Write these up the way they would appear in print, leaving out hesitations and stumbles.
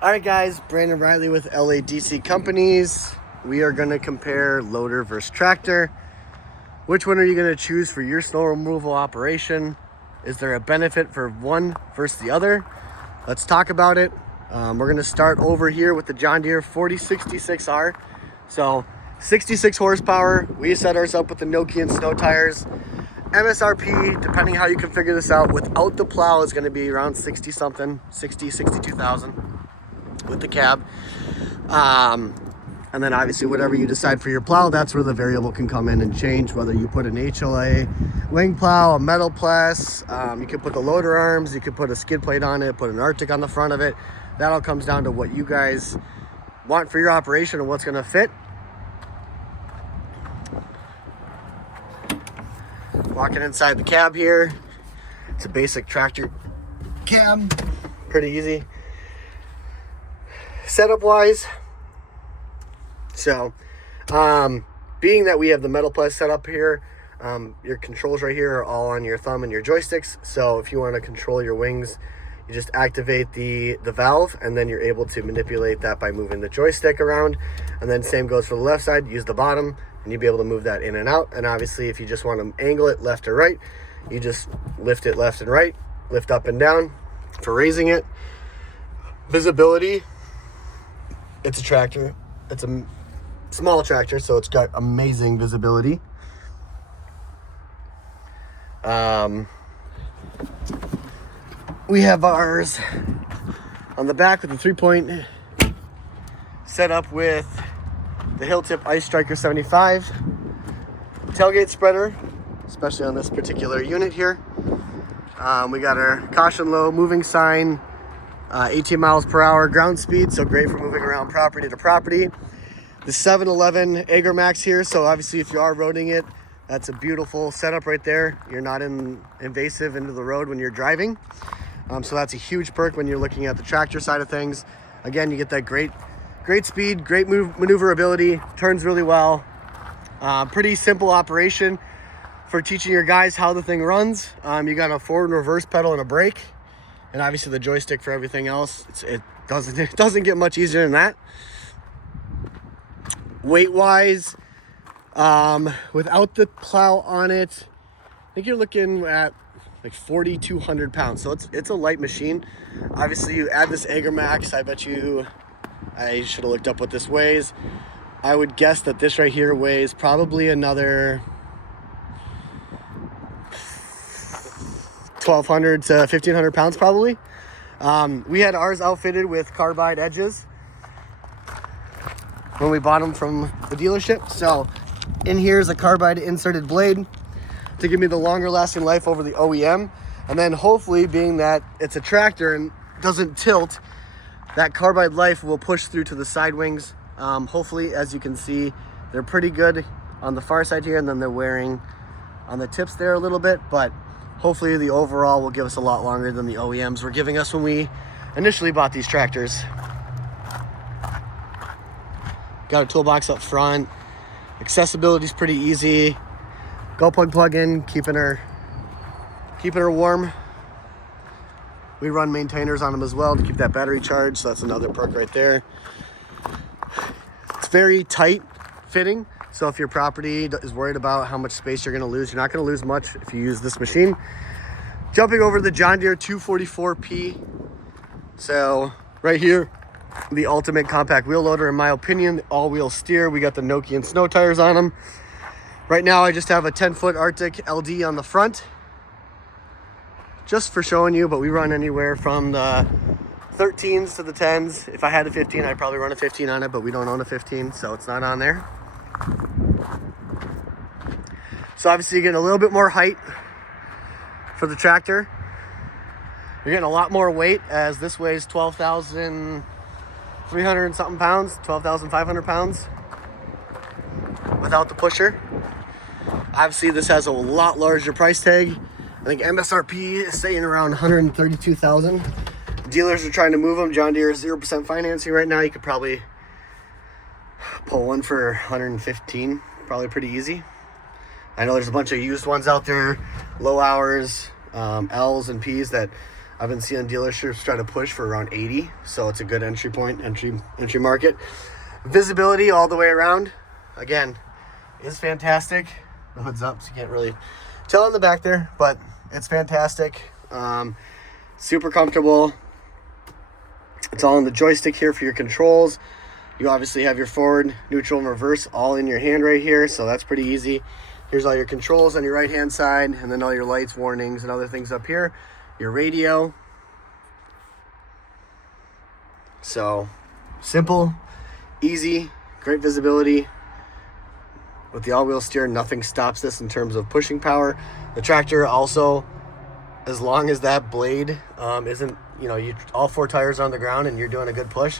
All right, guys, Brandon Riley with LADC Companies. We are going to compare loader versus tractor. Which one are you going to choose for your snow removal operation? Is there a benefit for one versus the other? Let's talk about it. We're going to start over here with the John Deere 4066R. So 66 horsepower. We set ours up with the Nokian snow tires. MSRP, depending how you configure this out, without the plow is going to be around 60 something, 60, 62,000 with the cab. And then obviously whatever you decide for your plow, that's where the variable can come in and change, whether you put an HLA wing plow, a metal press, you could put the loader arms, you could put a skid plate on it, put an Arctic on the front of it. That all comes down to what you guys want for your operation and what's going to fit. Walking inside the cab here, it's a basic tractor cab, pretty easy setup wise. So being that we have the metal plus set up here, your controls right here are all on your thumb and your joysticks. So if you want to control your wings, you just activate the valve, and then you're able to manipulate that by moving the joystick around. And then same goes for the left side, use the bottom, and you'll be able to move that in and out. And obviously if you just want to angle it left or right, you just lift it left and right, lift up and down for raising it. Visibility, it's a tractor. It's a small tractor, so it's got amazing visibility. We have ours on the back with the 3-point set up with the Hilltip Ice Striker 75 tailgate spreader, especially on this particular unit here. We got our caution low moving sign, 18 miles per hour ground speed, so great for moving around property to property. The 711 AgriMax here, so obviously if you are roading it, that's a beautiful setup right there. You're not invasive into the road when you're driving. So that's a huge perk when you're looking at the tractor side of things. Again, you get that great speed, great maneuverability, turns really well. Pretty simple operation for teaching your guys how the thing runs. You got a forward and reverse pedal and a brake, and obviously the joystick for everything else. It doesn't get much easier than that. Weight wise, without the plow on it, I think you're looking at like 4,200 pounds. So it's a light machine. Obviously you add this AgriMax, I should have looked up what this weighs. I would guess that this right here weighs probably another 1,200 to 1,500 pounds probably. We had ours outfitted with carbide edges when we bought them from the dealership. So in here is a carbide inserted blade to give me the longer lasting life over the OEM. And then hopefully, being that it's a tractor and doesn't tilt, that carbide life will push through to the side wings. Hopefully, as you can see, they're pretty good on the far side here, and then they're wearing on the tips there a little bit, but hopefully the overall will give us a lot longer than the OEMs were giving us when we initially bought these tractors. Got a toolbox up front. Accessibility is pretty easy. Go plug in, keeping her warm. We run maintainers on them as well to keep that battery charged, so that's another perk right there. It's very tight fitting, so if your property is worried about how much space you're going to lose, you're not going to lose much if you use this machine. Jumping over to the John Deere 244P. So right here, the ultimate compact wheel loader, in my opinion. The all-wheel steer. We got the Nokian snow tires on them. Right now I just have a 10-foot Arctic LD on the front, just for showing you, but we run anywhere from the 13s to the 10s. If I had a 15, I'd probably run a 15 on it, but we don't own a 15, so it's not on there. So obviously you get a little bit more height for the tractor. You're getting a lot more weight, as this weighs 12,300 and something pounds, 12,500 pounds without the pusher. Obviously this has a lot larger price tag. I think MSRP is staying around 132,000. Dealers are trying to move them. John Deere is 0% financing right now. You could probably pull one for 115, probably pretty easy. I know there's a bunch of used ones out there, low hours, L's and P's that I've been seeing dealerships try to push for around 80, so it's a good entry point, entry market. Visibility all the way around, again, is fantastic. The hood's up, so you can't really tell in the back there, but it's fantastic. Super comfortable. It's all in the joystick here for your controls. You obviously have your forward, neutral, and reverse all in your hand right here, so that's pretty easy. Here's all your controls on your right-hand side, and then all your lights, warnings, and other things up here. Your radio. So, simple, easy, great visibility. With the all-wheel steer, nothing stops this in terms of pushing power. The tractor also, as long as that blade isn't, all 4 tires are on the ground and you're doing a good push,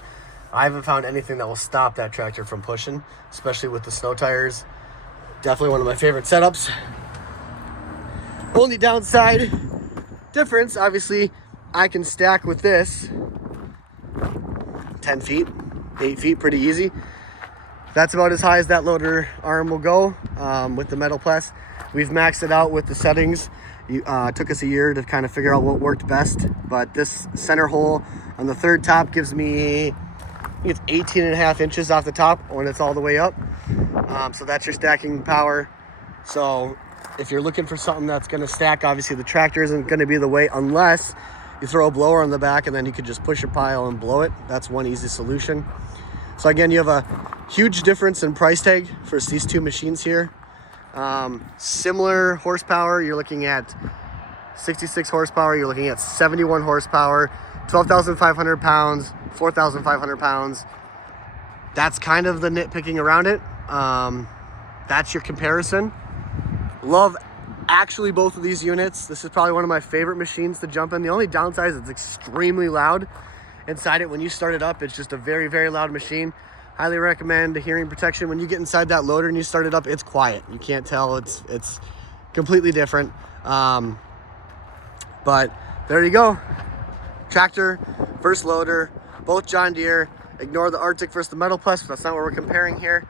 I haven't found anything that will stop that tractor from pushing, especially with the snow tires. Definitely one of my favorite setups. Only downside difference, obviously, I can stack with this 10 feet, 8 feet, pretty easy. That's about as high as that loader arm will go with the Metal Plus. We've maxed it out with the settings. It took us a year to kind of figure out what worked best, but this center hole on the third top gives me, I think it's 18 and a half inches off the top when it's all the way up. So that's your stacking power. So if you're looking for something that's going to stack, obviously the tractor isn't going to be the way unless you throw a blower on the back and then you could just push a pile and blow it. That's one easy solution. So again, you have a huge difference in price tag for these two machines here. Similar horsepower, you're looking at 66 horsepower, you're looking at 71 horsepower, 12,500 pounds, 4,500 pounds. That's kind of the nitpicking around it. That's your comparison. Love actually both of these units. This is probably one of my favorite machines to jump in. The only downside is it's extremely loud inside it. When you start it up, it's just a very, very loud machine. Highly recommend hearing protection. When you get inside that loader and you start it up, it's quiet. You can't tell. It's completely different. But there you go. Tractor versus loader, both John Deere. Ignore the Arctic versus the Metal Plus. That's not what we're comparing here.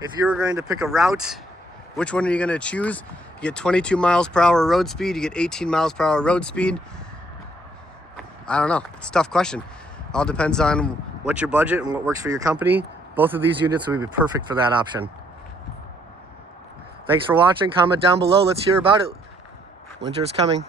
If you were going to pick a route, which one are you going to choose? You get 22 miles per hour road speed. You get 18 miles per hour road speed. I don't know. It's a tough question. All depends on what's your budget and what works for your company. Both of these units would be perfect for that option. Thanks for watching. Comment down below. Let's hear about it. Winter's coming.